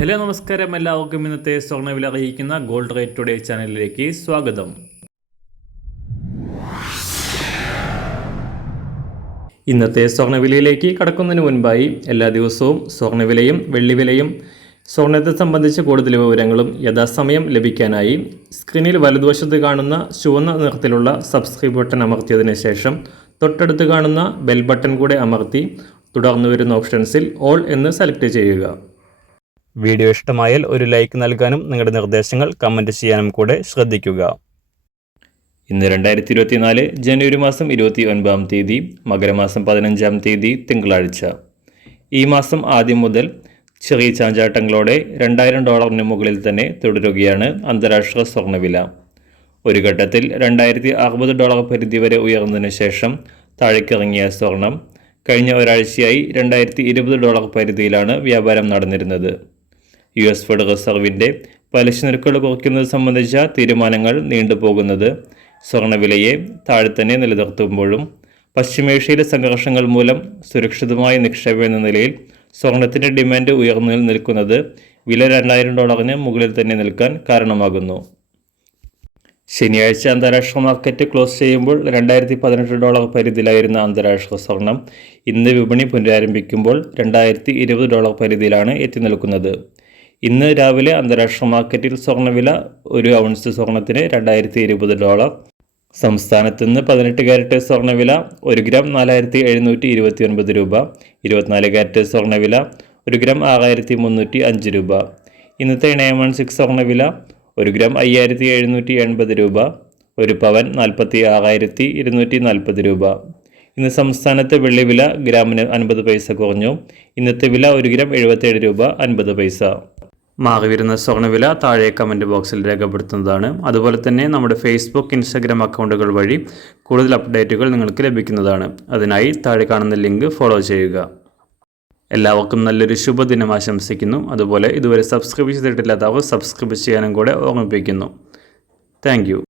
Hello നമസ്കാരം, എല്ലാവർക്കും ഇന്നത്തെ സ്വർണ്ണവില അറിയിക്കുന്ന ഗോൾഡ് റേറ്റ് ടുഡേ ചാനലിലേക്ക് സ്വാഗതം. ഇന്നത്തെ സ്വർണ്ണവിലയിലേക്ക് കടക്കുന്നതിന് മുൻപായി എല്ലാ ദിവസവും സ്വർണ്ണവിലയും വെള്ളിവിലയും സ്വർണ്ണത്തെ സംബന്ധിച്ച കൂടുതൽ വിവരങ്ങളും യഥാസമയം ലഭിക്കാനായി സ്ക്രീനിൽ വലതുവശത്ത് കാണുന്ന ചുവന്ന നിറത്തിലുള്ള സബ്സ്ക്രൈബ് ബട്ടൺ അമർത്തിയതിനു ശേഷം തൊട്ടടുത്ത് കാണുന്ന ബെൽ ബട്ടൺ കൂടെ അമർത്തി തുടർന്ന് വരുന്ന ഓപ്ഷൻസിൽ ഓൾ എന്ന് സെലക്ട് ചെയ്യുക. വീഡിയോ ഇഷ്ടമായാൽ ഒരു ലൈക്ക് നൽകാനും നിങ്ങളുടെ നിർദ്ദേശങ്ങൾ കമൻറ്റ് ചെയ്യാനും കൂടെ ശ്രദ്ധിക്കുക. ഇന്ന് 2024 ജനുവരി മാസം 29-ാം തീയതി, മകരമാസം 15-ാം തീയതി തിങ്കളാഴ്ച. ഈ മാസം ആദ്യം മുതൽ ചെറിയ ചാഞ്ചാട്ടങ്ങളോടെ $2000 മുകളിൽ തന്നെ തുടരുകയാണ് അന്താരാഷ്ട്ര സ്വർണ്ണവില. ഒരു ഘട്ടത്തിൽ $2060 പരിധി വരെ ഉയർന്നതിന് ശേഷം താഴേക്കിറങ്ങിയ സ്വർണം കഴിഞ്ഞ ഒരാഴ്ചയായി $2020 പരിധിയിലാണ് വ്യാപാരം നടന്നിരുന്നത്. US ഫെഡറൽ റിസർവിൻ്റെ പലിശ നിരക്കുകൾ കുറയ്ക്കുന്നത് സംബന്ധിച്ച തീരുമാനങ്ങൾ നീണ്ടുപോകുന്നത് സ്വർണ്ണവിലയെ താഴെ തന്നെ നിലനിർത്തുമ്പോഴും പശ്ചിമേഷ്യയിലെ സംഘർഷങ്ങൾ മൂലം സുരക്ഷിതമായ നിക്ഷേപം എന്ന നിലയിൽ സ്വർണത്തിൻ്റെ ഡിമാൻഡ് ഉയർന്നു നിൽക്കുന്നത് വില $2000 മുകളിൽ തന്നെ നിൽക്കാൻ കാരണമാകുന്നു. ശനിയാഴ്ച അന്താരാഷ്ട്ര മാർക്കറ്റ് ക്ലോസ് ചെയ്യുമ്പോൾ $2018 പരിധിയിലായിരുന്ന അന്താരാഷ്ട്ര സ്വർണം ഇന്ന് വിപണി പുനരാരംഭിക്കുമ്പോൾ $2020 പരിധിയിലാണ് എത്തി നിൽക്കുന്നത്. ഇന്ന് രാവിലെ അന്താരാഷ്ട്ര മാർക്കറ്റിൽ സ്വർണ്ണവില ഒരു ഔൺസ് സ്വർണത്തിന് $2020. സംസ്ഥാനത്ത് നിന്ന് 18 കാരറ്റ് സ്വർണ്ണവില 1 ഗ്രാം 4729 രൂപ, 24 കാരറ്റ് സ്വർണ്ണവില 1 ഗ്രാം 6305 രൂപ. ഇന്നത്തെ 916 സ്വർണ്ണവില 1 ഗ്രാം 5780 രൂപ, 1 പവൻ 46,240 രൂപ. ഇന്ന് സംസ്ഥാനത്ത് വെള്ളിവില ഗ്രാമിന് 50 പൈസ കുറഞ്ഞു. ഇന്നത്തെ വില 1 ഗ്രാം 77 രൂപ 50 പൈസ. മാറി വരുന്ന സ്വർണ്ണവില താഴെ കമൻറ്റ് ബോക്സിൽ രേഖപ്പെടുത്തുന്നതാണ്. അതുപോലെ തന്നെ നമ്മുടെ ഫേസ്ബുക്ക്, ഇൻസ്റ്റാഗ്രാം അക്കൗണ്ടുകൾ വഴി കൂടുതൽ അപ്ഡേറ്റുകൾ നിങ്ങൾക്ക് ലഭിക്കുന്നതാണ്. അതിനായി താഴെ കാണുന്ന ലിങ്ക് ഫോളോ ചെയ്യുക. എല്ലാവർക്കും നല്ലൊരു ശുഭദിനം ആശംസിക്കുന്നു. അതുപോലെ ഇതുവരെ സബ്സ്ക്രൈബ് ചെയ്തിട്ടില്ലാത്തവർ സബ്സ്ക്രൈബ് ചെയ്യാനും കൂടെ ഓർമ്മിപ്പിക്കുന്നു. Thank you.